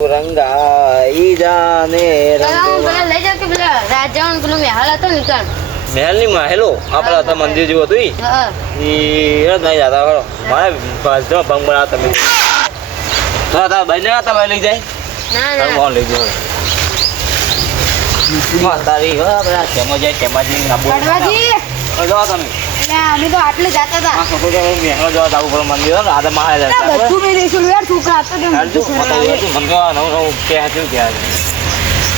રંગાઈ જાને મેહાલ ને મહેલો? હતા મંદિર જેવું હતું ઈ? નહીં જતા ખરો મારે ભાજનો ભંગ બનાવતા તમે. તો લઈ જાય? ના કોણ લઈ જાય માં તારી હો પેલા તેમાં. જાય અમે તો આટલે જતા હતા. આ છોકરો તો મહેલો જોવા જવું પડે મંદિર રાધા મહારાજ બધું મેં દેખ્યું યાર છોકરા હતા તેમ હાલતું બધું પતાવી ખબર હતું મને નવું નવું કે હતું કે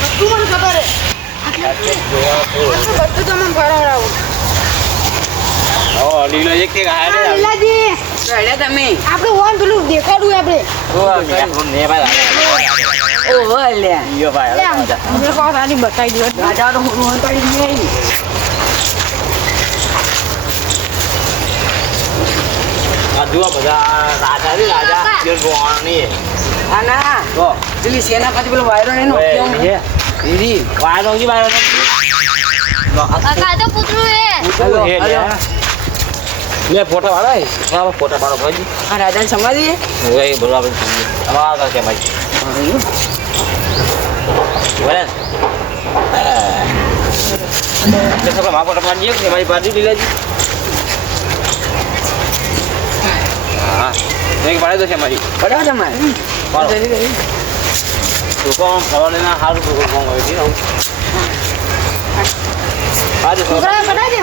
બધું મને ખબર બધું તમને કરાવડાવું. લીલો એક કે હારે લીલાજી, તમે. આપણે ઓન પેલું દેખાડવું આપણે. ઓ ને ભાઈ લે દો રાજા તો હું હું કરી નહીં. જુઓ બધા રાજા છે રાજા. જે ગોવાની હા ના તો પેલી સેનાપતિ પેલો વાયરો એનો ઓય, કેમ? એ ઈરી. વાય નોજી વાય નો કાકા તો કૂતરું હે. લે. ફોટા વાળા હે ફોટા પાડો ભાઈ આ રાજાને સમાધિ છે? ઓય બરાબર સમજી અમાર કા કે ભાઈ જે ફોટા પાડી લીલાજી હા પડે તો છે મારી. પડે તમારે. તું કોણ ના તું કોણ હોય છે છોકરા દે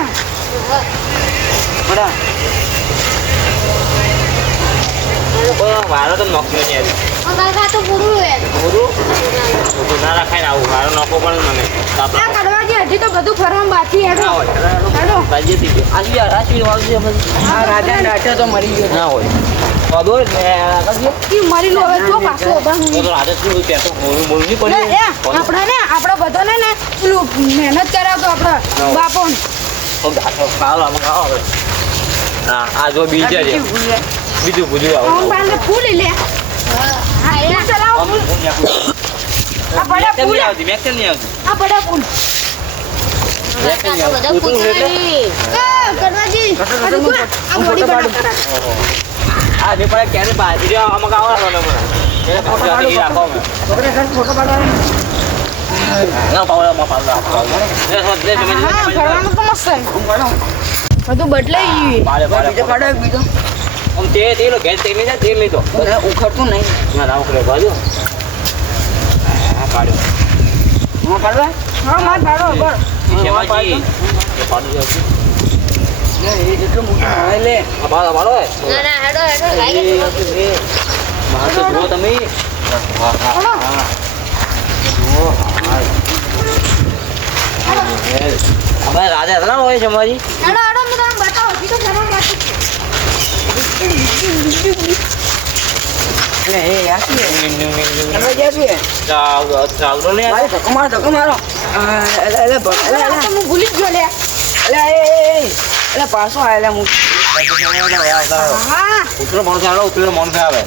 વારો તો નોખ્યો નહીં કાકા તો પૂરું હે. પૂરું ના રાખાય ને આવું. વારો નોખો પણ મને. આ કરવા કડવાજી હજી તો બધું ફરવાનું બાકી હે ના હોય. હેડો. રાજ્ય ગયો. આ રાજા તો મરી ગયો ના હોય. પદો ને ઈ મરીનું હવે જો પાછું ઊભા હું. તો રાજા શું તે તો બોલું બોલું નહીં લે, આપણે ને આપણે બધાને ને પેલું મહેનત કરાવતો આપણા બાપો તો ગાતો ખાવા આમાં ખાવા હવે. હા આ જો બીજા છે. બીજું ભૂલે. બાંધે ફૂલ લે. હા એ. ચલાવો ફૂલ. આ ફૂલ. આવતી? મેં નહીં આવતી? ફૂલ. બોડી બનાવતા ઓહો. આ જે પણ ક્યારે બાજરી આમાં ખાવા મને એને ફોટો પાડી રાખો અમે? છોકરા ઘર ફોટો પાડવાનો. ના પાવડા માં પાવડા આપો લે સો લે તમે હા ફરવાનું તો મસ્ત છે હું પાડો. બધું બદલાઈ ગયું બીજો તે તે લો ગેસ તે જા તે લીધો. ઉખડતું નહીં. ના કરે બાજુ પાડ્યો હું પાડવા? માર પાડી પાડો. પાડો રાજા હતા હોય છે અમારી ધક્કો મારો, ધક્કો મારો. ભૂલી જ ગયો લે આવે એટલે પાછો એલે, હું- ઉતરો માણસ આવે ઉતરો માણસ આવે.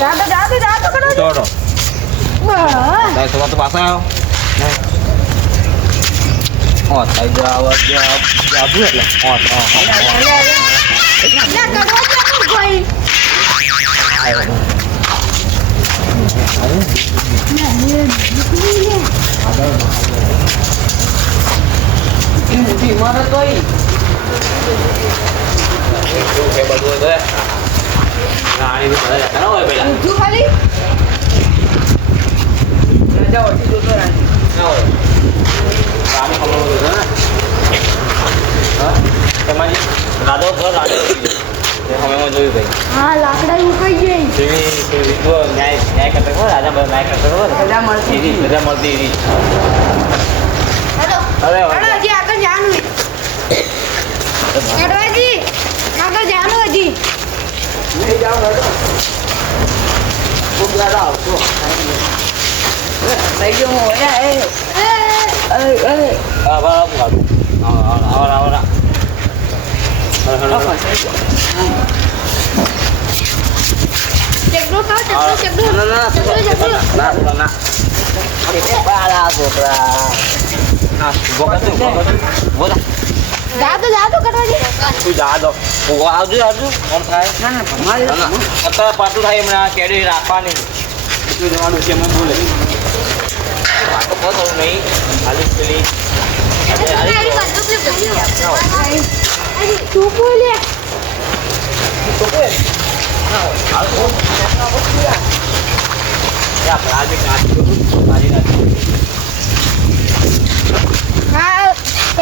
જાતો જાતો જાતો કરો. ઉતરો બસ તમારે તો પાછા આવ્યો હા. થઈ જાવ જાબુ એટલે કોઈ એ મોટી ઇમારત હોય. રાધો ઘર એ સમયમાં જોયું ભાઈ હા લાકડા ઉકાઈ ગઈ જેવી ન્યાય ન્યાય કરતા ખબર રાજા બધા ન્યાય કરતા ખબર રજા મળતી. એરી રજા મળતી હેડો અરે હેડો હજી આગળ જવાનું કડવાજી આગળ જવાનું હજી લઈ જાઓ, હેડો. ખૂબ દાડો આવતો. થઈ ગયો હું. એ, એ, એ, એ, એ. હા બરાબર કાઢું આવરા આવરા આ આવરા ફસાઈ ગયો. ચેકડો ખાઓ ચેકડો ચેકડો ના ના ચેકડો ચેકડો ના ના ના અરે બાળા છોકરા હા બોકા તું બોકા તું બોલા જાતો જાતો કડવાજી તું જા દો હું આવજો આવજો. કોણ થાય? ના, ના, ભમાઈ અત્યારે પાટું થાય એમના કેરી રાખવાની. તો જવાનું છે મને બોલે. તો બસ નહીં. ખાલી પેલી તું બોલે તો. કાઢી દઉં. કાઢી નાખી. હા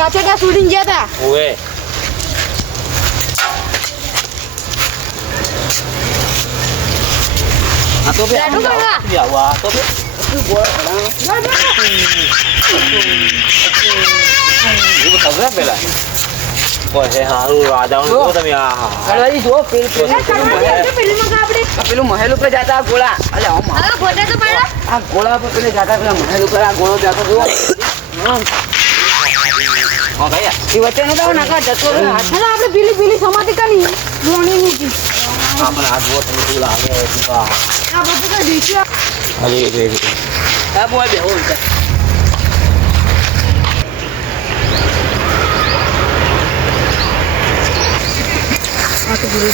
કાચે કા શૂટિંગ ગયા હતા ઓએ આ તો બે આ તો બે પેલા ઓય હે હારું રાજાનું જો. જો આ હા કડવાજી જો પેલું પેલું અરે, પેલું કરવા મહેલ ઉપર જતા ગોળા. અલે આ તો પાડો. ગોળા ઉપર પેલા જાતા પેલા મહેલ ઉપર આ ગોળો જાતો એ વચ્ચે નો દાવ નાકા જતો. અને આપણે પેલી પેલી સમાધિ કરી. ધોની ની આપણે આ જો તમે શું લાગે તું આ. બધું કઈ દેખ્યું અરે રે રે આ બોય બેહો ઊંચા. આ તો બોલે